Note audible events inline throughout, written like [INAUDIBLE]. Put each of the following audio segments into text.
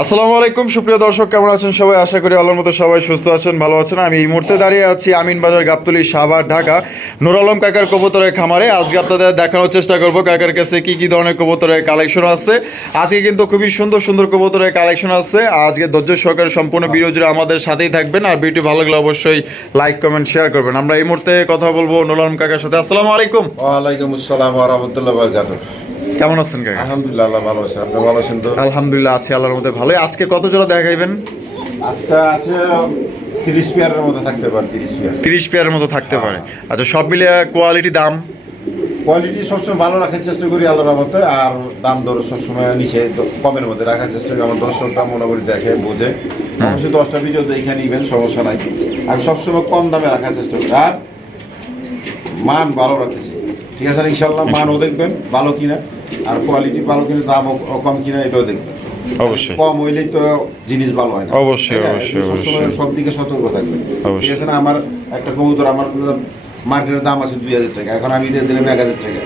আসসালামু আলাইকুম, সুপ্রিয় দর্শক, কেমন আছেন সবাই? আশা করি আল্লাহর মতো সবাই সুস্থ আছেন, ভালো আছেন। আমি এই মুহূর্তে দাঁড়িয়ে আছি আমিন বাজার গাবতলি সাভার, ঢাকা। নুর আলম কাকার কবুতরের খামারে। আজকে আপনাদের দেখানোর চেষ্টা করব কাকার কাছে কি কি ধরনের কবুতরের কালেকশন আছে। আজকে কিন্তু খুবই সুন্দর সুন্দর কবুতরের কালেকশন আছে। আজকে ধৈর্য সহকারে সম্পূর্ণ বিরোধীরা আমাদের সাথেই থাকবেন। আর ভিডিও ভালো লাগলে অবশ্যই লাইক কমেন্ট শেয়ার করবেন। আমরা এই মুহূর্তে কথা বলব নুর আলম কাকার সাথে। আসসালামু আলাইকুম। ওয়ালাইকুম আসসালাম রহমতুল্লাহ কেমন আছেন কাকা? আলহামদুলিল্লাহ আল্লাহ ভালো আছে। আপনি ভালো আছেন তো? আলহামদুলিল্লাহ আছি আল্লাহর মধ্যে ভালোই। আজকে কত জোড়া দেখাইবেন আজকে আছে তিরিশ পেয়ারের মতো থাকতে পারে তিরিশ পেয়ার। তিরিশ পেয়ারের মতো থাকতে পারে। আচ্ছা সব মিলে কোয়ালিটি দাম? কোয়ালিটি সবসময় ভালো রাখার চেষ্টা করি আল্লাহর রহমতে আর দাম দর সবসময় নিচে কমের মধ্যে রাখার চেষ্টা করি। আমার দর্শকটা মোটামুটি দেখে বোঝে। অবশ্যই দশটা ভিডিও দেখে নিবেন সমস্যা নাই। আর সবসময় কম দামে রাখার চেষ্টা করি। আর মান ভালো রাখতেছি ঠিক আছে ইনশাল্লাহ মানও দেখবেন ভালো কিনা আর কোয়ালিটি ভালো কিনা দাম কম কিনা এটাও দেখবেন। অবশ্যই। কম হইলেই তো জিনিস ভালো হয় না। অবশ্যই, অবশ্যই, অবশ্যই। সব দিকে সতর্ক থাকবে ঠিক আছে না আমার একটা কবুতর আমার মার্কেটের দাম আছে দুই হাজার টাকা এখন আমি দিয়ে দিলাম এক হাজার টাকা।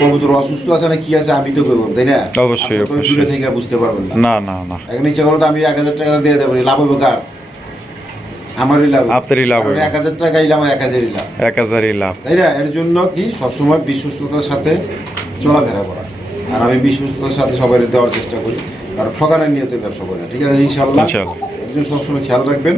কবুতর অসুস্থ আছে না কি আছে আমি তো করব তাই না? অবশ্যই, আপনি দূরে থেকে বুঝতে পারবেন না। না না না। এখন ইচ্ছা করো তো আমি এক হাজার টাকা দিয়ে দেবো লাভ হবে কার? আমারই লাভ আপনারই লাভ হবে। এক হাজার টাকা ইলাম এক হাজারই লাভ। এক হাজারই লাভ। তাই না? এর জন্য কি সবসময় বিশ্বস্ততার সাথে চলাফেরা করা। আর আমি বিশ্বস্ততার সাথে সবাই দেওয়ার চেষ্টা করি। ঠকানোর নিয়তে ব্যবসা করি না। ঠিক আছে ইনশাল্লাহ। সবসময় খেয়াল রাখবেন।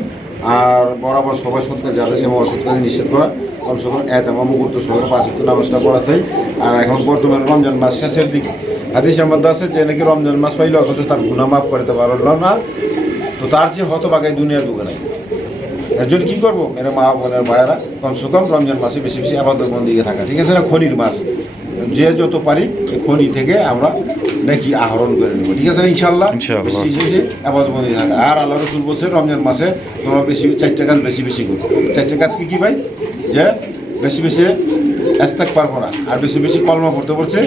আর বরাবর সবাই সৎ কাজ যারা সে অসৎ কাজে নিষেধ করা। কমসে কম এত আমার মুহূর্ত পাঁচ নামাজটা পড়া চাই। আর এখন বর্তমানে রমজান মাস শেষের দিকে। হাদিসের মধ্যে আছে যে নাকি রমজান মাস পাইলে অথচ তার গুণা মাফ করতে পারল না। তো তার চেয়ে হতবাগায় দুনিয়ার বুকে নাই। এর জন্য কি করব? মেরে মা বোনের মায়েরা কমসে কম রমজান মাসে বেশি বেশি আবাদত দিকে থাকা। ঠিক আছে না? খনির মাস যে যত পারি এই খনি থেকে আমরা নাকি আহরণ করে নেব। ঠিক আছে না? ইনশাল্লাহ। বেশি বেশি থাকা। আর আল্লাহ রসুল বলছে রমজান মাসে তোমরা বেশি চারটে কাজ বেশি বেশি করো। চারটে কাজ কি কী ভাই? যে বেশি বেশি এস্তাক পার করা আর বেশি বেশি কলমা করতে বলছে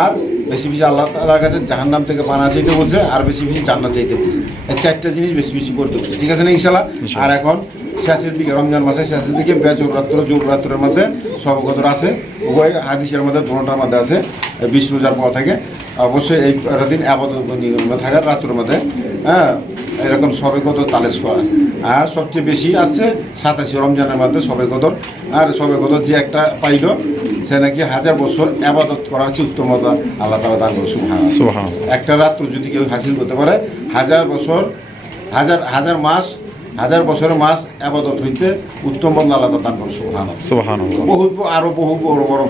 আর বেশি বেশি আল্লাহ তালার কাছে জাহান্নাম থেকে পানা চাইতে বলছে আর বেশি বেশি জান্নাত চাইতে বলছে। এই চারটা জিনিস বেশি বেশি করতে বলছে। ঠিক আছে না? ইনশাল্লাহ আর এখন শেষের দিকে রমজান মাসের শেষের দিকে বেজোর রাত্র জোর রাত্রের মধ্যে সবকদর আছে। উভয় হাদিসের মধ্যে দুটার মধ্যে আছে বিশ রোজার পর থেকে। অবশ্যই এই দিন আপাতত থাকার রাত্রের মধ্যে হ্যাঁ এরকম সবে কদর তালেস করা। আর সবচেয়ে বেশি আসছে সাতাশি রমজানের মধ্যে সবে কদর আর সবে কদর যে একটা পাইল সে নাকি হাজার বছর আবাদত করার চেয়ে উত্তমতা আল্লাহ তালা দান করে একটা রাত্র যদি কেউ হাসিল করতে পারে হাজার বছর হাজার হাজার মাস হাজার বছরের মাস আবাদত হইতে উত্তম বন্ধ আল্লাহ দান করে সুবহান বহু আরও বহু বড় বড়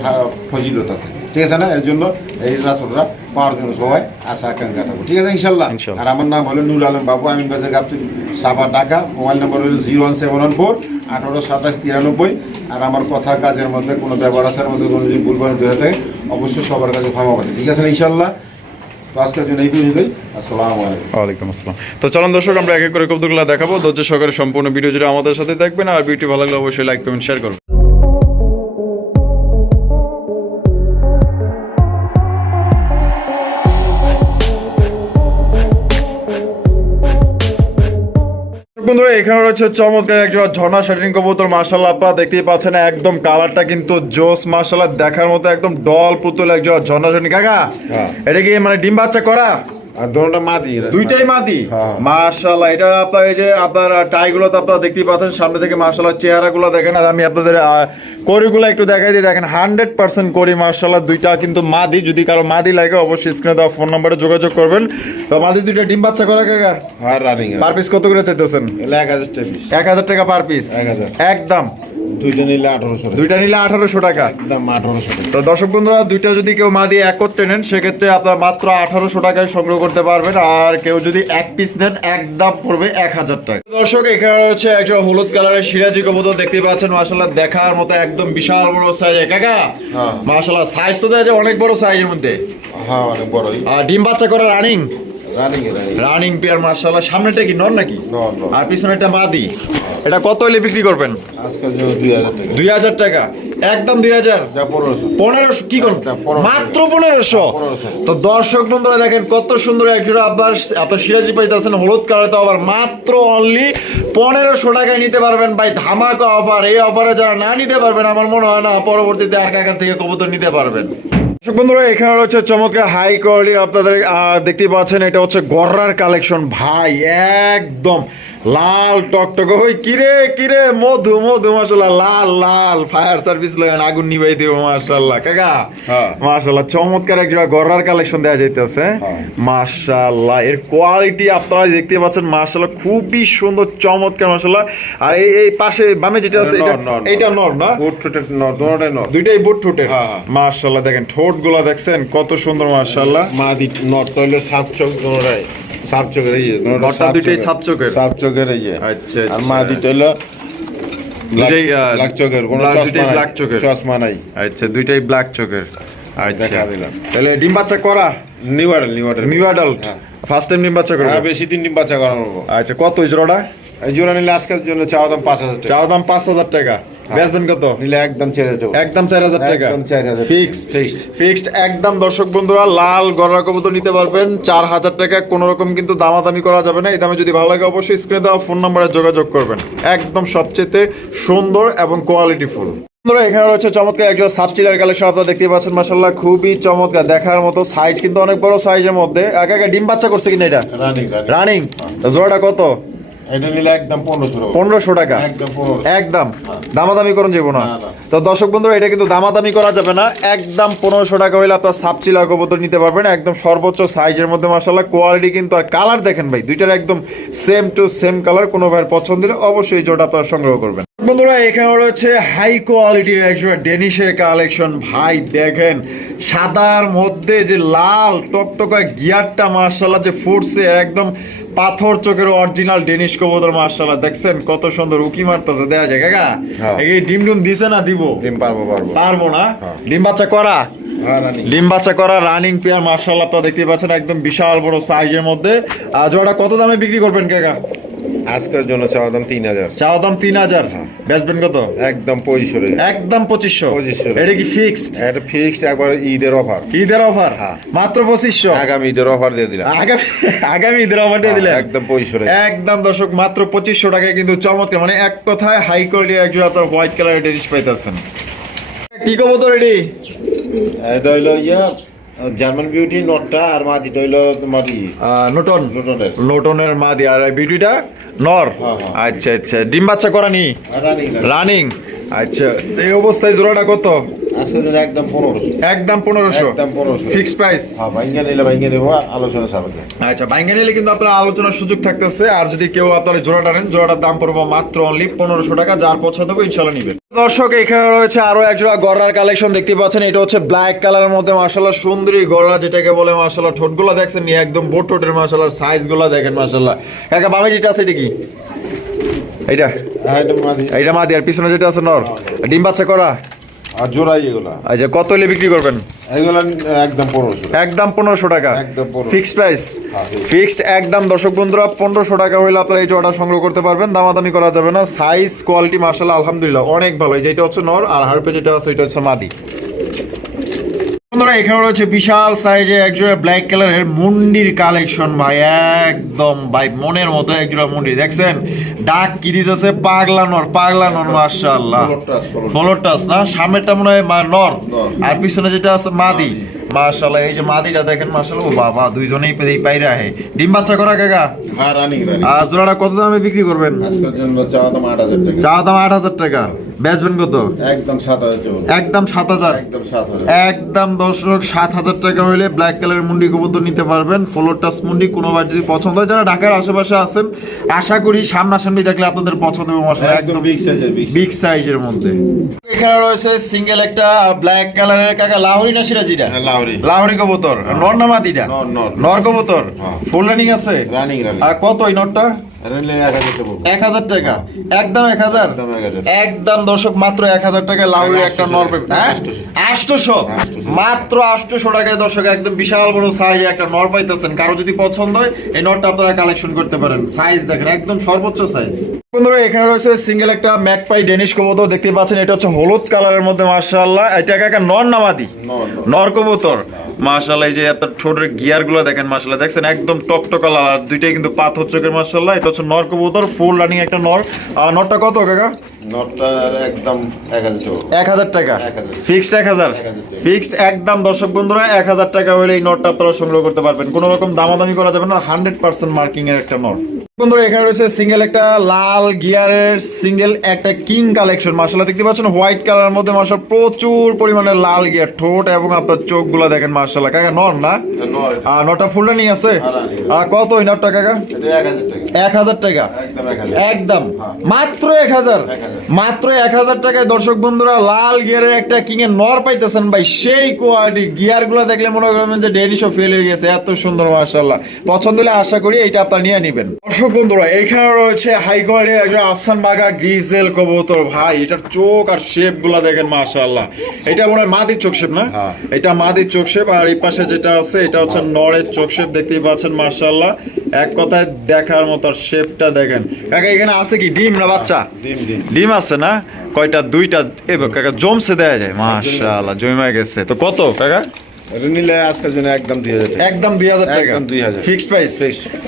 ফজিলত আছে। ঠিক আছে না? এর জন্য এই রাতটা পাওয়ার জন্য সবাই আশা আকাঙ্ক্ষা থাকব। ঠিক আছে ইনশাল্লাহ। আর আমার নাম হলো নুর আলম বাবু আমিন বাজার গাপ্তি সাবা ঢাকা মোবাইল নম্বর হলো zero one seven one four আঠারো সাতাশ তিরানব্বই। আর আমার কথা কাজের মধ্যে কোনো ব্যবহার আসার মধ্যে কোনো যদি ভুল ভ্রান্তি হয়ে থাকে অবশ্যই সবার কাছে ক্ষমা করে। ঠিক আছে না ইনশাল্লাহ তো ওয়ালাইকুম আসসালাম। তো চলুন দর্শক, আমরা এক এক করে কবুতরগুলো দেখাবো। ধৈর্য সহকারে সম্পূর্ণ ভিডিও জুড়ে আমাদের সাথে দেখবেন আর ভিডিও ভালো লাগলে অবশ্যই লাইক কমেন্ট শেয়ার করবেন। বন্ধুরা এখানে রয়েছে চমৎকার একজন ঝর্ণা শাটিং কবুতর মার্শাল আপা দেখতেই পাচ্ছেন একদম কালারটা কিন্তু জোস মার্শাল দেখার মতো একদম ডল পুতুল একজন ঝর্ণা শাটিং কাকা হ্যাঁ। এটা কি মানে ডিম বাচ্চা করা আর দুইটাই মাদি? হ্যাঁ। এটা আপনার এই যে আপনার টাইগুলো তো আপনারা দেখতেই পাচ্ছেন সামনে থেকে মার্শাল্লাহ চেহারাগুলো দেখেন আর আমি আপনাদের আহ, একটু দেখাই দিই দেখেন হান্ড্রেড পার্সেন্ট করি মার্শাল্লাহ দুইটা কিন্তু মাদি যদি কারও মাদি লাগে অবশ্যই স্ক্রিনে দেওয়া ফোন নাম্বারে যোগাযোগ করবেন। তো মাদি দুইটা ডিম বাচ্চা করা কাকা রানিং পার পিস কত করে চাইতেছেন? এক হাজার টাকা এক হাজার টাকা পার পিস এক হাজার। একদম। দুইটা নিলে আঠারোশো দুইটা নিলে আঠারোশো টাকা? একদম আঠারোশো তো দর্শক বন্ধুরা দুইটা যদি কেউ মা দিয়ে এক নেন সেক্ষেত্রে আপনারা মাত্র আঠারোশো টাকায় সংগ্রহ করতে পারবেন। আর কেউ যদি এক পিস নেন একদম পড়বে এক হাজার টাকা। দর্শক এখানে রয়েছে একটা হলুদ কালারের সিরাজি কবুতর দেখতে পাচ্ছেন। মাসাল্লাহ দেখার মতো একদম বিশাল বড় সাইজ কাকা হ্যাঁ। মাসাল্লাহ সাইজ তো দেখা যায় অনেক বড় সাইজের মধ্যে। হ্যাঁ অনেক বড়ই। আর ডিম বাচ্চা করা রানিং রানিং পেয়ার মার্শাল্লাহ সামনেটা কি নর নাকি। আর পিছনে একটা মাদি। এটা কত হলে বিক্রি করবেন? দুই হাজার টাকা। একদম দুই হাজার? পনেরোশো। কি করুন মাত্র পনেরোশো? পনেরোশো। তো দর্শক বন্ধুরা দেখেন কত সুন্দর একজোড়া আপনার আপনার সিরাজি পাইতেছেন হলুদ কালার তো আবার মাত্র অনলি পনেরোশো টাকায় নিতে পারবেন। ভাই ধামাকা অফার এই অফারে যারা না নিতে পারবেন আমার মনে হয় না পরবর্তীতে আর কাকার থেকে কবুতর নিতে পারবেন। বন্ধুরা, এখানে রয়েছে চমৎকার হাই কোয়ালিটির আপনাদের দেখতে পাচ্ছেন, এটা হচ্ছে গররার কালেকশন ভাই, একদম। লাল টকটকে। ওই কিরে কিরে? মধু মধু মাসাল্লাহ লাল লাল। ফায়ার সার্ভিস লাগান আগুন নিবাই দেবো মাসাল্লাহ কাকা হ্যাঁ। মাসাল্লাহ চমৎকার এক জোড়া গররার কালেকশন দেওয়া যাইতেছে। হ্যাঁ। মাসাল্লাহ এর কোয়ালিটি আপনারা দেখতে পাচ্ছেন মাসাল্লাহ খুবই সুন্দর চমৎকার মাসাল্লাহ আর এই এই পাশে বামে যেটা আছে এটা- এইটা নর। না? বুট টুটে নর দোনোটাই নর। দুইটাই বুট ঠোঁটে। হ্যাঁ। মাশাল্লাহ দেখেন ঠোঁটগুলা দেখছেন কত সুন্দর মাশাল্লাহ মাদি নর তৈলে সাপ চোখ দোনোটাই সাপ চোখের এই যে দুইটাই সাপ চোখের? সাপ চোখের এই আচ্ছা, আর আচ্ছা। ব্ল্যাক চোখের কোনো চশমা নাই চোখের। চশমা নাই। আচ্ছা দুইটাই ব্ল্যাক চোখের। আচ্ছা। তাহলে ডিম বাচ্চা করা? New adult new adult new adult হ্যাঁ। ফার্স্ট টাইম ডিম বাচ্চা করবে? হ্যাঁ বেশি দিন ডিম বাচ্চা করানো আচ্ছা কত জোড়াটা জোড়া নিলে আজকের জন্য চাওয়া দাম পাঁচ হাজার টাকা। চাওয়া দাম পাঁচ হাজার টাকা। বেচবেন কত? নিলে একদম ছেড়ে দেবো একদম চার হাজার টাকা। একদম 4,000 ফিক্সড। ফিক্সড। একদম দর্শক বন্ধুরা লাল গড়া কবুতর নিতে পারবেন। চার হাজার টাকা কোনো রকম কিন্তু দামাদামি করা যাবে না। এই দামে যদি ভালো লাগে অবশ্যই স্ক্রিনে দেওয়া ফোন নম্বরে যোগাযোগ করবেন। একদম সবচেয়ে সুন্দর এবং কোয়ালিটি ফুল। বন্ধুরা এখানে রয়েছে চমৎকার একজন সাবস্টিলার কালেকশন আপনারা দেখতে পাচ্ছেন মাসাল্লাহ খুবই চমৎকার। দেখার মতো সাইজ কিন্তু অনেক বড় সাইজের মধ্যে। একা একা ডিম বাচ্চা করছে কিনা এটা? রানিং রানিং রানিং জোড়াটা কত? এটা নিলে একদম পনেরোশো টাকা। একদম একদম? দামাদামি করুন যাব না। তো দর্শক বন্ধুরা এটা কিন্তু দামাদামি করা যাবে না। একদম পনেরোশো টাকা হইলে আপনার সাপচিলা কবুতর নিতে পারবেন। একদম সর্বোচ্চ সাইজের মধ্যে কোয়ালিটি কিন্তু আর কালার দেখেন ভাই। দুইটার একদম সেম টু সেম কালার কোনো ভাইয়ের পছন্দ হলে অবশ্যই জোড়া আপনারা সংগ্রহ করবেন। বন্ধুরা এখানে রয়েছে হাই কোয়ালিটির একজন ডেনিশের কালেকশন ভাই দেখেন সাদার মধ্যে যে লাল টকটকা গিয়ারটা মার্শাল্লাহ যে ফুটছে একদম পাথর চোখের অরিজিনাল ডেনিশ কবুতর মার্শাল্লাহ দেখছেন কত সুন্দর উকি মারতেছে দেয়া যায় কাকা? হ্যাঁ। এই ডিম ডুম দিছে না দিব? ডিম পারব পারব। পারব না? হ্যাঁ। ডিম বাচ্চা করা? হ্যাঁ ডিম বাচ্চা করা রানিং পেয়ার মার্শাল্লাহ আপনারা দেখতে পাচ্ছেন একদম বিশাল বড় সাইজের মধ্যে। আর জোড়াটা কত দামে বিক্রি করবেন কাকা? আজকের জন্য চাওয়া দাম তিন হাজার। চাওয়া দাম তিন হাজার। বেচবেন কত? একদম পঁচিশশো একদম পঁচিশশো। 2500 এটা কি ফিক্সড এটা ফিক্সড একবার ঈদের অফার ঈদের অফার হ্যাঁ। মাত্র পঁচিশশো? আগামী ঈদের অফার দিয়ে দিলাম। আগামী আগামী ঈদের অফার দিয়ে দিলেন? একদম পঁচিশশো একদম দর্শক মাত্র পঁচিশশো টাকায় কিন্তু চমৎকার। মানে এক কথায় হাই কোয়ালিটি একজন আপনার হোয়াইট কালারের ডেনিশ পাইতেছেন। কি কবো তো রেডি এটা হইল ইয়া জার্মান বিউটি নটটা আর মাদিটা হইল মাদি। নটন নটনের নটনের মা দিয়ে আর বিউটিটা নর হ্যাঁ, হ্যাঁ। আচ্ছা আচ্ছা। ডিম বাচ্চা করানি? রানিং রানিং আচ্ছা এই অবস্থায় জোড়াটা কত? জন্য একদম পনেরোশো। একদম পনেরোশো? একদম 1500 ফিক্স প্রাইস? হ্যাঁ ভাইঙ্গা নিলে ভাইঙ্গা নেব আলোচনা সাপেক্ষে। আচ্ছা বাইঙ্গা নিলে কিন্তু আপনার আলোচনার সুযোগ থাকতেছে আর যদি কেউ আপনার জোড়াটা নেন জোড়াটার দাম পড়ব মাত্র অনলি পনেরোশো টাকা যার পছন্দ হবে ইনশাল্লাহ নিবেন। দর্শক এখানে রয়েছে আরও এক জোড়া গড়ার কালেকশন দেখতে পাচ্ছেন এটা হচ্ছে ব্ল্যাক কালারের মধ্যে মাসাল্লাহ সুন্দরী গড়া যেটাকে বলে মাসাল্লাহ ঠোঁটগুলো দেখছেন একদম বোট ঠোঁটের মাসাল্লাহ সাইজগুলা দেখেন মাসাল্লাহ কাকা বামে যেটা আছে এটা কি? এইটা? হ্যাঁ মাদি। এইটা মাদি আর পিছনে যেটা আছে নর। ডিম বাচ্চা করা? আর জোড়াই এগুলা আচ্ছা কত হলে বিক্রি করবেন? এগুলা একদম পনেরোশো একদম পনেরোশো টাকা। একদম ফিক্সড প্রাইস ফিক্সড একদম। দর্শক বন্ধুরা পনেরোশো টাকা হলে আপনারা এই জোড়াটা সংগ্রহ করতে পারবেন। দামাদামি করা যাবে না। সাইজ কোয়ালিটি মার্শাল্লাহ আলহামদুলিল্লাহ অনেক ভালো। যেটা হচ্ছে নর আর হারপে যেটা আছে ওইটা হচ্ছে মাদি। বন্ধুরা এখানে রয়েছে বিশাল সাইজে একজোড়া ব্ল্যাক কালারের মুন্ডির কালেকশন ভাই। একদম ভাই মনের মতো একজোড়া মুন্ডি। দেখছেন? ডাক কি দিতেছে? পাগলা নর পাগলা নর মার্শাল্লাহ টাচ না? সামনেরটা মনে হয় নর। আর পিছনে যেটা আছে মাদি। মাশাআল্লাহ এই যে মাদিটা দেখেন মাশাআল্লাহ ও বাবা দুইজনেই পেয়ে পাইরা হে ডিম বাচ্চা করা কাকা? হ্যাঁ রানিং রানিং। আর জোড়াটা কত দামে বিক্রি করবেন? চা দাম আট হাজার টাকা। বেচবেন কত? একদম সাত হাজার একদম সাত হাজার। একদম দর্শক সাত হাজার টাকা হলে ব্ল্যাক কালারের মুন্ডি কবুতর নিতে পারবেন। ফ্লোর টাচ মুন্ডি কোনোবার যদি পছন্দ হয় যারা ঢাকার আশেপাশে আছেন আশা করি সামনাসামনি দেখলে আপনাদের পছন্দ হবে একদম বিগ সাইজের বিগ বিগ সাইজের মধ্যে। এখানে রয়েছে সিঙ্গেল একটা ব্ল্যাক কালারের কাকা লাহোরি না সিরাজিটা লাউরি। লাহোরি কবুতর। নর না মাদিটা নর, কবুতর? হ্যাঁ। ফুল রানিং আছে? রানিং রানিং আর কত ওই রানিং এক হাজার টাকা। এক হাজার টাকা। একদম এক হাজার। একদম এক হাজার। একদম দর্শক মাত্র এক হাজার টাকা একটা হ্যাঁ। মাত্র আটশোশো টাকায় দর্শক একদম বিশাল বড় সাইজে একটা নর পাইতেছেন। কারও যদি পছন্দ হয় এই নরটা আপনারা কালেকশন করতে পারেন। সাইজ দেখেন একদম সর্বোচ্চ সাইজ বন্ধুরা এখানে রয়েছে সিঙ্গেল একটা ম্যাকপাই ডেনিশ কবুতর। দেখতে পাচ্ছেন এটা হচ্ছে হলুদ কালারের মধ্যে মার্শাল্লাহ এটা একটা নর নামাদি। নর কবুতর। মাশাআল্লাহ, এই যে এত ঠোঁটের গিয়ারগুলো দেখেন মাসাল্লাহ দেখছেন একদম টকটকা লাল আর দুইটাই কিন্তু পাথর চোখের মাসাল্লাহ এটা হচ্ছে নর কবুতর, ফুল রানিং একটা নর। আর নরটা কত কাকা? এক হাজার টাকা। এক হাজার টাকা? 1000 ফিক্সড এক হাজার? ফিক্সড একদম দর্শক বন্ধুরা এক হাজার টাকা হলে এই নটটা আপনারা সংগ্রহ করতে পারবেন। কোনো রকম দামাদামি করা যাবে না হান্ড্রেড পার্সেন্ট মার্কিং এর একটা নট। বন্ধুরা এখানে রয়েছে সিঙ্গেল একটা লাল গিয়ারের সিঙ্গেল একটা কিং কালেকশন। দেখতে পাচ্ছেন হোয়াইট কালার মধ্যে মার্শাল প্রচুর পরিমাণে লাল গিয়ার ঠোঁট এবং আপনার চোখগুলো দেখেন মার্শাল্লাহ কাকা নর না? আর নটা ফুল রানিং আছে? হ্যাঁ, আর কত ওই নটটা কাকা? এক হাজার টাকা। একদম হ্যাঁ। মাত্র এক হাজার? 1000 মাত্র এক হাজার টাকায় দর্শক বন্ধুরা লাল গিয়ারের একটা কিং এর নর পাইতেছেন ভাই। সেই কোয়ালিটি গিয়ারগুলো দেখলে মনে করবেন যে ডেনিশও ফেল হয়ে গেছে। এত সুন্দর মার্শাল্লাহ পছন্দ হলে আশা করি এটা আপনার নিয়ে নেবেন। দর্শক বন্ধুরা এখানে রয়েছে হাই কোয়ালিটির একজন আফসান বাগা গ্রিজেল কবুতর। ভাই এটার চোখ আর শেপগুলা দেখেন মার্শাল্লাহ এটা মনে হয় মাদির চোখ শেপ না? হ্যাঁ। এটা মাদির চোখ শেপ আর এই পাশে যেটা আছে এটা হচ্ছে নরের চোখ শেপ দেখতেই পাচ্ছেন মার্শাল্লাহ এক কথায় দেখার মতো শেপটা দেখেন। কাকা এখানে আছে কি? ডিম না বাচ্চা? ডিম। ডিম ডিম আছে না? কয়টা? দুইটা। এ কাকা জমছে দেয়া যায়। মাশাআল্লাহ জমে গেছে। তো কত কাকা? নিলে আজকের জন্য একদম দুই হাজার একদম দুই হাজার টাকা? একদম 2000 ফিক্সড প্রাইস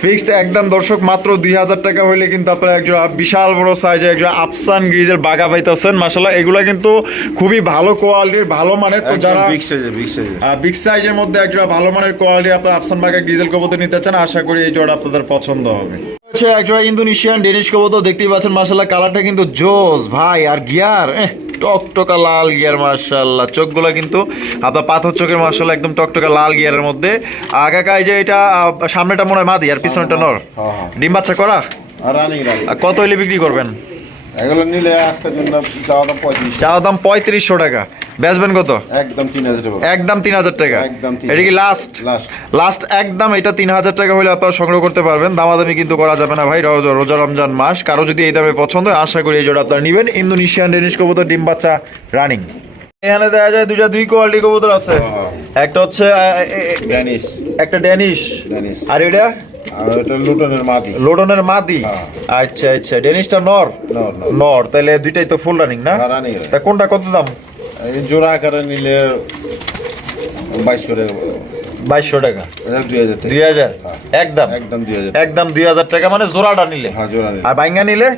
ফিক্সড। একদম দর্শক মাত্র দুই হাজার টাকা হইলে কিন্তু আপনারা একজন বিশাল বড় সাইজের একজন আফসান গ্রিজের বাগা পাইতেছেন। মাসাল্লাহ এগুলা কিন্তু খুবই ভালো কোয়ালিটির ভালো মানের। তো যারা বিগ সাইজের বিগ সাইজের বিগ সাইজের মধ্যে একটা ভালো মানের কোয়ালিটি আপনার আফসান বাগা ডিজেল কবুতর নিতে চান আশা করি এই জোড়া আপনাদের পছন্দ হবে। হচ্ছে একজোড়া ইন্দোনেশিয়ান ডেনিশ কবুতর দেখতেই পাচ্ছেন মার্শাল্লাহ কালারটা কিন্তু জোস ভাই আর গিয়ার টকটকা লাল গিয়ার মার্শাল্লাহ চোখগুলো কিন্তু আপনার পাথর চোখের মার্শাল্লাহ একদম টকটকা লাল গিয়ারের মধ্যে। আগা কাই যে এটা সামনেটা মনে হয় মাদি আর পিছনেটা নর। হ্যাঁ হ্যাঁ। ডিম বাচ্চা করা? কত হলে বিক্রি করবেন? এগুলো নিলে আজকের জন্য চাওয়া দাম পঁয়ত্রিশশো টাকা। বেচবেন কত? একদম তিন হাজার টাকা। একদম তিন হাজার টাকা। একদম এটা কি লাস্ট লাস্ট একদম এটা তিন হাজার টাকা হলে আপনারা সংগ্রহ করতে পারবেন। দামাদামি কিন্তু করা যাবে না ভাই রোজা রমজান মাস। কারও যদি এই দামে পছন্দ হয় আশা করি এই জোড়া আপনারা নেবেন। ইন্দোনেশিয়ান ডেনিশ কবুতর ডিম বাচ্চা রানিং। এখানে দেখা যায় দুইটা দুই কোয়ালিটি কবুতর আছে। হ্যাঁ। একটা হচ্ছে ড্যানিশ একটা ডেনিশ। ড্যানিশ আর এটা? লুটনের মাদি। হ্যাঁ। আচ্ছা আচ্ছা। ডেনিশটা নর? নর, তাহলে দুইটাই তো ফুল রানিং না? হ্যাঁ, তা কোনটা কত দাম? জোড়া আকারে নিলে বাইশশো টাকা। বাইশশো টাকা? দুই হাজার হ্যাঁ। একদম? একদম দুই হাজার একদম দুই হাজার টাকা মানে জোড়াটা নিলে? হ্যাঁ আর বাইঙ্গা নিলে?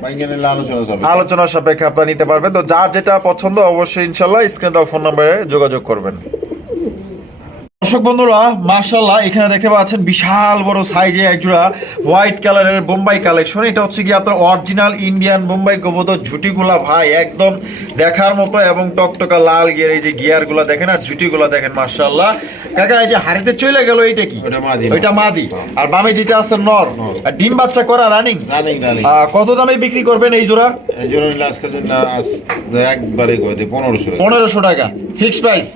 আলোচনা আলোচনার সাপেক্ষে আপনারা নিতে পারবেন। তো যার যেটা পছন্দ অবশ্যই ইনশাল্লাহ স্ক্রিনে দেওয়া ফোন নম্বরে যোগাযোগ করবেন। দর্শক বন্ধুরা মার্শাল্লাহ এখানে দেখতে পাচ্ছেন বিশাল বড় সাইজে একজোড়া হোয়াইট কালারের বোম্বাই কালেকশন। এটা হচ্ছে কি আপনার অরিজিনাল ইন্ডিয়ান বোম্বাই কবুতর ঝুটিগুলা ভাই একদম দেখার মতো এবং টকটকা লাল গিয়ার এই যে গিয়ারগুলা দেখেন আর ঝুটিগুলা দেখেন মার্শাল্লাহ কাকা এই যে হাড়িতে চলে গেল এইটা কি? ওইটা মাদি আর বামে যেটা আছে নর আর ডিম বাচ্চা করা রানিং কত দামে বিক্রি করবেন এই জোড়া? এই একবারে পনেরোশো টাকা। পনেরোশো টাকা ফিক্সড প্রাইস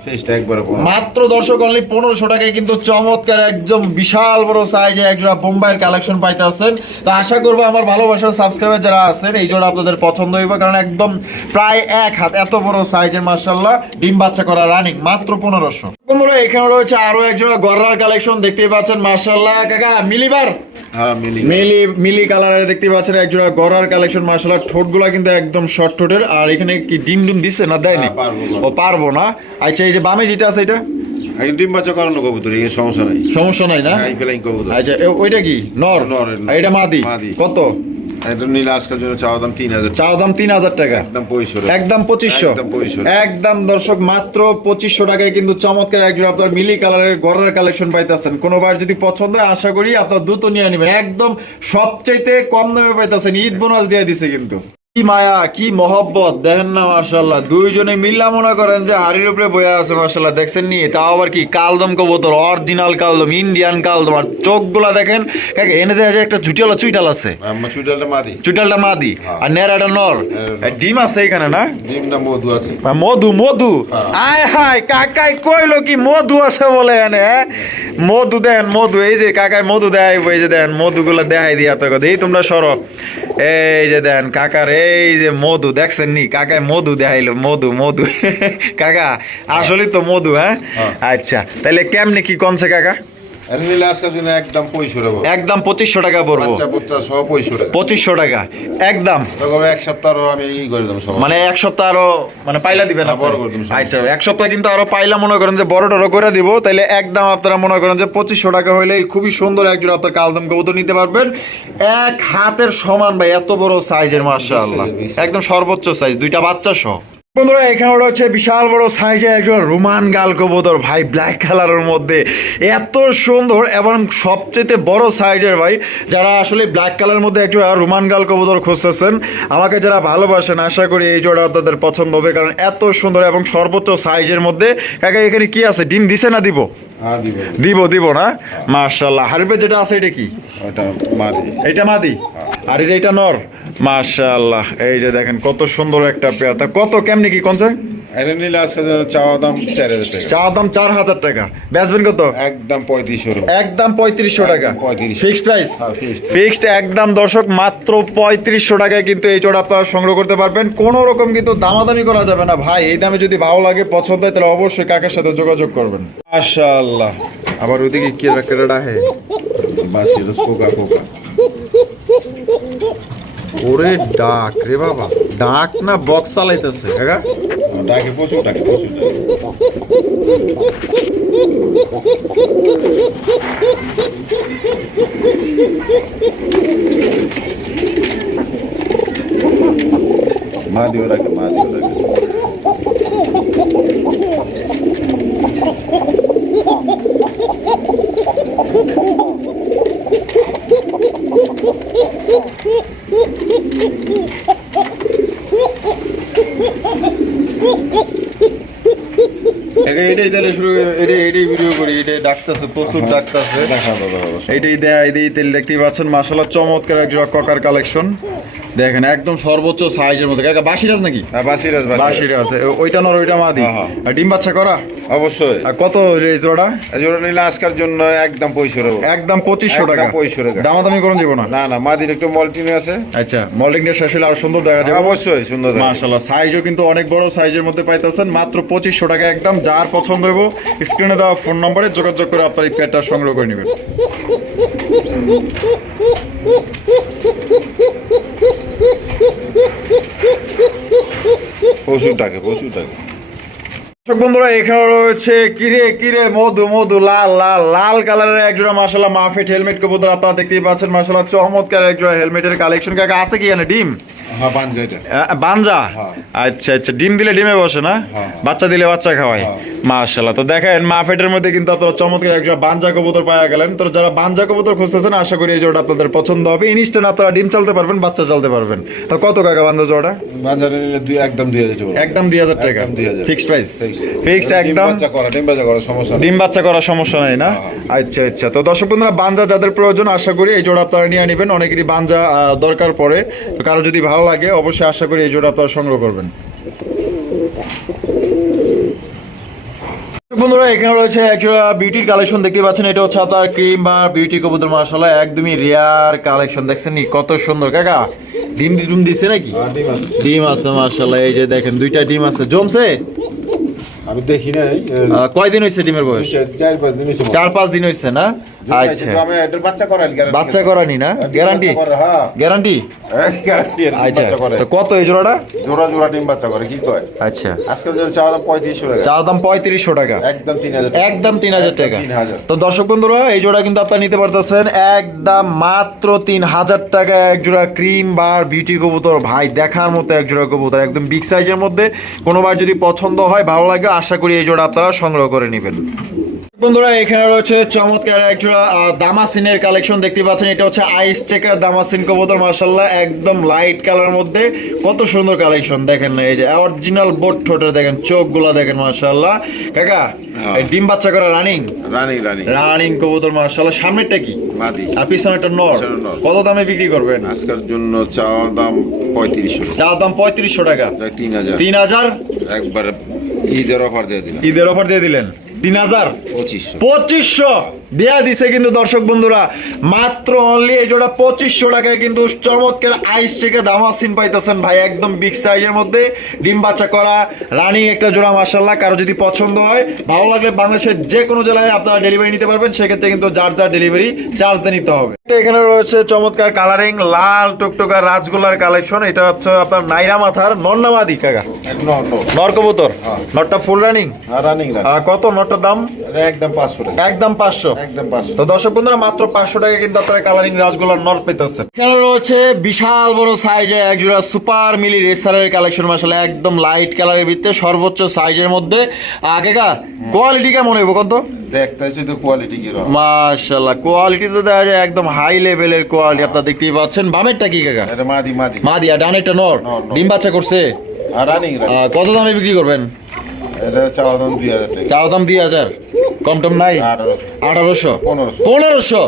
মাত্র দর্শক অনলি পনেরোশো টাকায় কিন্তু চমৎকার একদম বিশাল বড় সাইজে এক জোড়া বোম্বাইয়ের কালেকশন পাইতে আছেন। তো আশা করব আমার ভালোবাসার সাবস্ক্রাইবার যারা আছেন এই জোড়া আপনাদের পছন্দ হইবে কারণ একদম প্রায় এক হাত এত বড় সাইজের মার্শাল্লাহ ডিম বাচ্চা করা রানিং মাত্র পনেরোশো। বন্ধুরা এখানে রয়েছে আরও এক জোড়া গররার কালেকশন দেখতেই পাচ্ছেন মার্শাল্লাহ কাকা মিলিবার হ্যাঁ মিলি কালারের দেখতে পাচ্ছেন এক জোড়া গড়ার কালেকশন মার্শাল্লাহ ঠোঁটগুলা কিন্তু একদম শর্ট ঠোঁটের আর এখানে কি ডিম ডিম দিচ্ছে না দেয়নি? হ্যাঁ, পারব না। ও পারব না। আচ্ছা এই যে বামে যেটা আছে এটা? ডিম বাচ্চা করানো কবুতর এই সমস্যা নাই। সমস্যা নাই না? এই কবুতর। আচ্ছা ওইটা কি? নর? নর, এটা মাদি? মাদি। কত? এটা নিলে আজকের জন্য চাওয়া দাম তিন হাজার। চাও দাম তিন হাজার টাকা। একদম পঁচিশশো। একদম 2500 একদম দর্শক মাত্র পঁচিশশো টাকায় কিন্তু চমৎকার একজন আপনার মিলি কালারের গড়ের কালেকশন পাইতেছেন। কোনোবার যদি পছন্দ হয় আশা করি আপনার দ্রুত নিয়ে নেবেন একদম সবচাইতে কম দামে পাইতেছেন। ঈদ বোনাস দিয়ে দিছে কিন্তু। কি মায়া কি মহব্বত। দেখেন না মার্শাল্লাহ দুইজনে মিল্লা মনে করেন যে হাড়ির উপরে বয়া আছে মার্শাল্লাহ দেখছেন নি? তাও আবার কি? কালদম কবুতর অরিজিনাল কালদম ইন্ডিয়ান কালদম। আর চোখগুলা দেখেন কাকে এনে দেখা যায় একটা ঝুটিওয়ালা চুইটাল আছে। চুইটালটা মাদি। চুইটালটা মাদি। হ্যাঁ। আর নেড়াটা নর। ডিম আছে এখানে না? ডিমটা মধু আছে। মধু মধু। হ্যাঁ। আয় হায় কাকাই কইলো কি মধু আছে বলে এনে হ্যাঁ? মধু দেন মধু। এই যে কাকাই মধু দেয় এই যে দেন মধুগুলো দেখাই দিয়া তো কথা এই তোমরা সরো। এই যে দেন কাকার এই যে মধু দেখছেন নি? কাকা মধু দেখাইলো মধু মধু। [LAUGHS] কাকা আসলে তো মধু হ্যাঁ? হ্যাঁ। আচ্ছা তাহলে কেমনে কি কমছে কাকা? একদম একদম পঁচিশশো টাকা পড়ব পঁচিশশো একদম। এক সপ্তাহ আমি করে মানে এক সপ্তাহ আরও মানে পাইলা দিবেন হ্যাঁ, আপনারা? বড় করে দিবো, সমস্যা আচ্ছা এক সপ্তাহ কিন্তু আরও পাইলা মনে করেন যে বড় টড়ো করে দিব। তাইলে একদম আপনারা মনে করেন যে পঁচিশশো টাকা হইলে খুবই সুন্দর একজন আপনার কালদম কবুতর নিতে পারবেন। এক হাতের সমান ভাই এত বড় সাইজের বিশ একদম সর্বোচ্চ সাইজ দুইটা বাচ্চা সহ। বন্ধুরা এখানে রয়েছে বিশাল বড় সাইজের একজন রোমান গাল কবুতর। ভাই ব্ল্যাক কালারের মধ্যে। এত সুন্দর এবং সবচেয়ে বড় সাইজের ভাই যারা আসলে ব্ল্যাক কালারের মধ্যে একজন রোমান গাল কবুতর খুঁজতেছেন আমাকে যারা ভালোবাসেন আশা করি এই জোড়া আপনাদের পছন্দ হবে কারণ এত সুন্দর এবং সর্বোচ্চ সাইজের মধ্যে। কাকা এখানে কি আছে? ডিম দিছে না দিব? হ্যাঁ দিব। দিব না? মার্শাল্লাহ হারিপে যেটা আছে এটা কি? ওটা মাদি। মাদি? আর এই যে এটা নর? মাশাআল্লাহ এই যে দেখেন কত সুন্দর একটা পেয়ার। তা কত কেমনি কি কোন এটা নিলে জন্য চাওয়া দাম চার হাজার টাকা। চা দাম চার হাজার টাকা। বেচবেন কত? একদম পঁয়ত্রিশশো একদম পঁয়ত্রিশশো টাকা। Fixed price? হ্যাঁ, ফিক্সড একদম দর্শক মাত্র পঁয়ত্রিশশো টাকায় কিন্তু এই চোট আপনারা সংগ্রহ করতে পারবেন। কোনো রকম কিন্তু দামাদামি করা যাবে না। ভাই এই দামে যদি ভালো লাগে পছন্দ হয় তাহলে অবশ্যই কাকের সাথে যোগাযোগ করবেন। মাশাআল্লাহ। আবার ওদিকে কি ডাহে বাসি কোকা কোকা ওরে ডাক রে বাবা। ডাক না বক্স চালাইতেছে, কাকা। ডাকে, প্রচুর ডাকে প্রচুর ডাকে। মা দিও ডাকে, মা দিও এটাই তাহলে শুরু এটা এটাই ভিডিও করি এটা ডাকতেছে প্রচুর ডাকতেছে। দেখা দাদা এইটাই দেয় এই তেল দেখতেই পাচ্ছেন মাসাল্লাহ চমৎকার এক জোড়া ককার কালেকশন দেখেন একদম সর্বোচ্চ সাইজের মধ্যে। কাকা বাসিরাজ নাকি? হ্যাঁ বাসিরাজ বাসিরাজ ওইটা নর ওইটা মাদি। হ্যাঁ, হ্যাঁ। আর ডিম বাচ্চা করা? অবশ্যই। আর কত এই জোড়াটা? জোড়া নিলে আজকের জন্য একদম পঁয়ষট্টি একদম পঁচিশশো টাকা। 2500 টাকা। দামাদামি করুন যাব না না না মাদির একটু মল্টিনে আছে। আচ্ছা মল্ডিংটা শেষ হলে আরও সুন্দর দেখা যাবে। অবশ্যই সুন্দর দেখা মাশাল্লাহ সাইজও কিন্তু অনেক বড় সাইজের মধ্যে পাইতেছেন। মাত্র পঁচিশশো টাকা একদম যার পছন্দ হইব স্ক্রিনে দেওয়া ফোন নম্বরে যোগাযোগ করে আপনার এই পেটটা সংগ্রহ করে নেবেন। [LAUGHS] প্রচুর ডাকে প্রচুর ডাকে দর্শক বন্ধুরা এখানে রয়েছে কিরে কিরে মধু মধু লাল লাল লাল কালারের একজোড়া মাসাল্লাহ মাফেট হেলমেট কবুতর। আপনারা দেখতেই পাচ্ছেন মাসাল্লাহ চমৎকার একজোড়া হেলমেটের কালেকশন। কাকা আছে কি এখানে ডিম? হ্যাঁ বাঞ্জা বানজা হ্যাঁ। আচ্ছা আচ্ছা ডিম দিলে ডিমে বসে না? হ্যাঁ। বাচ্চা দিলে বাচ্চা খাওয়ায়। মাশাল্লাহ তো দেখেন মাফেটের মধ্যে কিন্তু আপনারা চমৎকার একজোড়া বানজা কবুতর পাওয়া গেলেন। তো যারা বানজা কবুতর খুঁজতেছেন আশা করি এই জোড়া আপনাদের পছন্দ হবে। ইনস্ট্যান্ট আপনারা ডিম চালতে পারবেন বাচ্চা চালতে পারবেন। তো কত কাকা বান্ধব জোড়া একদম দুই হাজার একদম দুই হাজার টাকা। Fixed price. ফিক্সড একদম? ডিম বাচ্চা করা সমস্যা নেই। ডিম বাচ্চা করার সমস্যা নাই না? হ্যাঁ। আচ্ছা আচ্ছা। তো দর্শক বন্ধুরা বাঞ্জা যাদের প্রয়োজন আশা করি এই জোড়া আপনারা নিয়ে নেবেন। অনেকেরই বাঞ্জা দরকার পড়ে। তো কারও যদি ভালো লাগে অবশ্যই আশা করি এই জোড়া আপনারা সংগ্রহ করবেন। বন্ধুরা এখানে রয়েছে একটা বিউটির কালেকশন দেখতে পাচ্ছেন। এটা হচ্ছে আপনার ক্রিম বা বিউটি কবুতর মাসাল্লাহ একদমই রেয়ার কালেকশন দেখছেন কত সুন্দর। কাকা ডিম ডিম দিছে নাকি? হ্যাঁ, ডিম আছে। ডিম আছে মাসাল্লাহ এই যে দেখেন দুইটা ডিম আছে। জমছে? আমি দেখি নাই কয়দিন হয়েছে ডিমের বয়স চার- পাঁচ দিন হয়েছে। চার পাঁচ দিন হয়েছে না আচ্ছা। আমি এটার বাচ্চা guarantee বাচ্চা করানি না গ্যারান্টি হ্যাঁ গ্যারান্টি ডিম আচ্ছা তো কত এই জোড়াটা? জোড়া জোড়া ডিম বাচ্চা করে কি কয়? আচ্ছা। চাওয়া দাম পঁয়ত্রিশশো টাকা চা দাম পঁয়ত্রিশশো টাকা। একদম তিন হাজার টাকা। একদম তো দর্শক বন্ধুরা এই জোড়া কিন্তু আপনারা নিতে পারতেছেন একদম মাত্র তিন হাজার টাকা। এক জোড়া ক্রিম বার বিউটি কবুতর। ভাই দেখার মতো এক জোড়া কবুতর একদম বিগ সাইজের মধ্যে। কোনোবার যদি পছন্দ হয় ভালো লাগে আশা করি এই জোড়া আপনারা সংগ্রহ করে নেবেন। বন্ধুরা এখানে রয়েছে চমৎকার এক জোড়া আহ, দামাসিনের কালেকশন দেখতে পাচ্ছেন। এটা হচ্ছে আইস চেকার দামাসিন কবুতর মার্শাল্লাহ একদম লাইট কালার মধ্যে। কত সুন্দর কালেকশন দেখেন না এই যে অরিজিনাল বোট ঠোঁটের দেখেন চোখগুলা দেখেন মার্শাল্লাহ কাকা হ্যাঁ। ডিম বাচ্চা করা রানিং রানী রানী রানিং কবুতর মার্শাল্লাহ সামনেরটা কি? মাদি। আর পিছনে একটা নর। কত দামে বিক্রি করবেন? আজকের জন্য চাওয়ার দাম পঁয়ত্রিশশো। চার দাম পঁয়ত্রিশশো টাকা। তিন হাজার। তিন হাজার? একবার ঈদের অফার দিয়ে দিলাম। ঈদের অফার দিয়ে দিলেন? তিন হাজার পঁচিশশো। পঁচিশশো। দেয়া দিছে কিন্তু দর্শক বন্ধুরা মাত্র অনলি এই জোড়া পঁচিশশো টাকায় কিন্তু চমৎকার আইস থেকে দামাসিন পাইতেছেন ভাই একদম বিগ সাইজের মধ্যে। ডিম বাচ্চা করা রানিং একটা জোড়া মার্শাল্লাহ কারও যদি পছন্দ হয় ভালো লাগলে বাংলাদেশের যে কোনো জেলায় আপনারা ডেলিভারি নিতে পারবেন সেক্ষেত্রে কিন্তু যার যার ডেলিভারি চার্জ দিয়ে নিতে হবে। এখানে রয়েছে চমৎকার কালারিং লাল টুকটুকা রাজগোলার কালেকশন এটা হচ্ছে আপনার নাইরা মাথার নন্নামাদি কাকা। নর কবুতর? নটটা ফুল রানিং রানিং কত? নটটার দাম? একদম পাঁচশো একদম পাঁচশো। একদম পাঁচশো। তো দর্শক বন্ধুরা মাত্র পাঁচশো টাকা কিন্তু আপনারা কালারিং রাজগোলার নট পেতেছেন এখানে রয়েছে বিশাল বড় সাইজে একজোড়া সুপার মিলি রেসারের কালেকশন একদম লাইট কালারের ভিতরে সর্বোচ্চ সাইজের মধ্যে। আগেকা কোয়ালিটি কেমন হইব কত? কোয়ালিটি মাশাল্লাহ কোয়ালিটি তো দেখা যায় একদম হাই লেভেলের কোয়ালিটি আপনারা দেখতেই পাচ্ছেন। বামেরটা কি কাকা? মাদি মাদি। মা দিয়া ডানেরটা নর? নর, নর। ডিম বাচ্চা করছে? আর কত দামে বিক্রি করবেন? এটা চাওয়া দাম দুই হাজার টাকা চাও দাম দুই হাজার। কম টম নাই? আঠারোশো। পনেরোশো।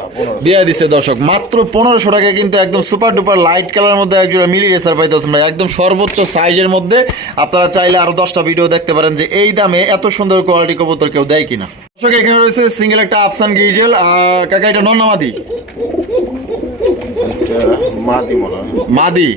দিয়ে দিছে দর্শক। মাত্র পনেরোশো টাকা কিন্তু একদম সুপার ডুপার লাইট মধ্যে একজোড়া মিলি রেসার পাইতেছেন ভাই। একদম সর্বোচ্চ সাইজের মধ্যে। আপনারা চাইলে আরও দশটা ভিডিও দেখতে পারেন যে এই দামে এত সুন্দর কোয়ালিটি কবুতর কেউ দেয় কিনা। দর্শক এখানে রয়েছে সিঙ্গেল একটা আফসান গ্রিজেল কাকা এটা নন্নামাদি মাদি? মনে হয়। মাদি?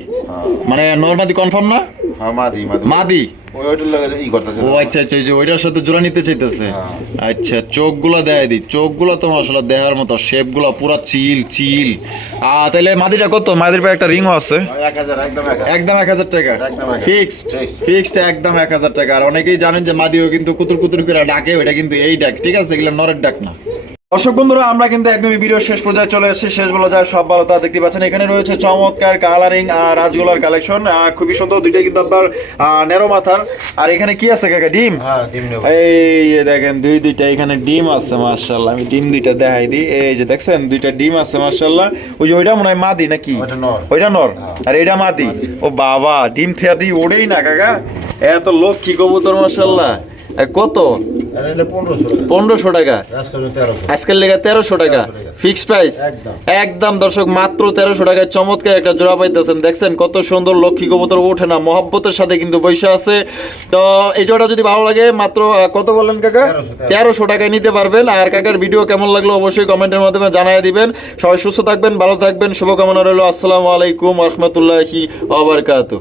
মানে নর্মাদি কনফার্ম না? হ্যাঁ মাদি মাদি। মাদি? ওই ওইটার লাগে ই করতেছে ও আচ্ছা আচ্ছা যে ওইটার সাথে জোড়া নিতে চাইতেছে? হ্যাঁ। আচ্ছা চোখগুলো দেয় দি চোখগুলো তো আসলে দেখার মতো শেপগুলো পুরো চিল চিল। আ তাহলে মাদিটা কত? মাদির পায়ে একটা রিংও আছে। একদম এক হাজার। টাকা। ফিক্সড? ফিক্সড একদম এক হাজার টাকা। আর অনেকেই জানেন যে মাদিও কিন্তু কুতুর কুতুর করে ডাকে ওইটা কিন্তু এই ডাক ঠিক আছে? এগুলো নরের ডাক না। দর্শক বন্ধুরা আমরা কিন্তু একদমই ভিডিও শেষ পর্যায়ে চলে এসেছি। শেষ বলা যায় সব ভালো তা দেখতে পাচ্ছেন। এখানে রয়েছে চমৎকার কালারিং আর রাজগোলার কালেকশন খুবই সুন্দর দুইটাই কিন্তু আপনার নেরো মাথার। আর এখানে কি আছে কাকা ডিম? হ্যাঁ এই যে দেখেন দুই দুইটা এখানে ডিম আছে মার্শাল্লাহ আমি ডিম দুইটা দেখাই দিই। এই যে দেখছেন দুইটা ডিম আছে মার্শাল্লাহ ওই যে ওইটা মনে হয় মাদি নাকি? ওইটা নর। হ্যাঁ। আর এটা মাদি। ও বাবা ডিম থেয়া দিই ওড়েই না কাকা। এত লোক কি কবুতর মার্শাল্লাহ কত? পনেরোশো টাকা। আজকের লেগে তেরোশো টাকা। 1300 ফিক্স প্রাইস। একদম। দর্শক মাত্র তেরোশো টাকায় চমৎকার একটা জোড়া পাইতেছেন। দেখছেন কত সুন্দর লক্ষ্মী কবুতর ওঠে না মহব্বতের সাথে কিন্তু বসে আছে। তো এই জোড়া যদি ভালো লাগে মাত্র কত বললেন কাকা? তেরোশো টাকায় নিতে পারবেন। আর কাকার ভিডিও কেমন লাগল অবশ্যই কমেন্টের মাধ্যমে জানিয়ে দিবেন। সবাই সুস্থ থাকবেন ভালো থাকবেন শুভকামনা রইল। আসসালামু আলাইকুম রহমতুল্লাহি আবরকাত